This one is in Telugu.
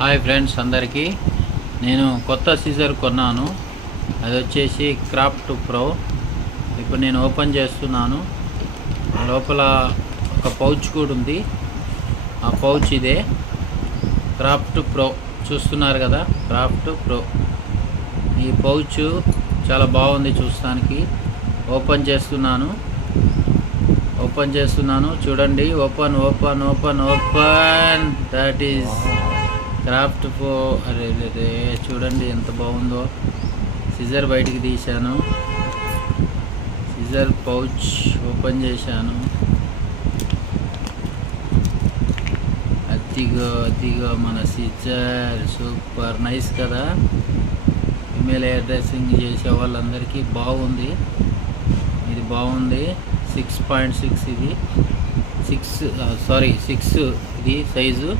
హాయ్ ఫ్రెండ్స్ అందరికీ, నేను కొత్త సీజర్ కొన్నాను. అది వచ్చేసి క్రాఫ్ట్ ప్రో. ఇప్పుడు నేను ఓపెన్ చేస్తున్నాను. లోపల ఒక పౌచ్ కూడా ఉంది. ఆ పౌచ్ ఇదే క్రాఫ్ట్ ప్రో. చూస్తున్నారు కదా, క్రాఫ్ట్ ప్రో. ఈ పౌచ్ చాలా బాగుంది చూస్తానికి. ఓపెన్ చేస్తున్నాను చూడండి. Open that is craft pro. అరే చూడండి ఎంత బాగుందో. సిజర్ బయటికి తీశాను, సిజర్ పౌచ్ ఓపెన్ చేశాను. అదిగో మన సిజర్. సూపర్ నైస్ కదా. ఫిమేల్ హెయిర్ డ్రెస్సింగ్ చేసే వాళ్ళందరికీ బాగుంది. ఇది బాగుంది. 6.6 ఇది 6 ఇది సైజు.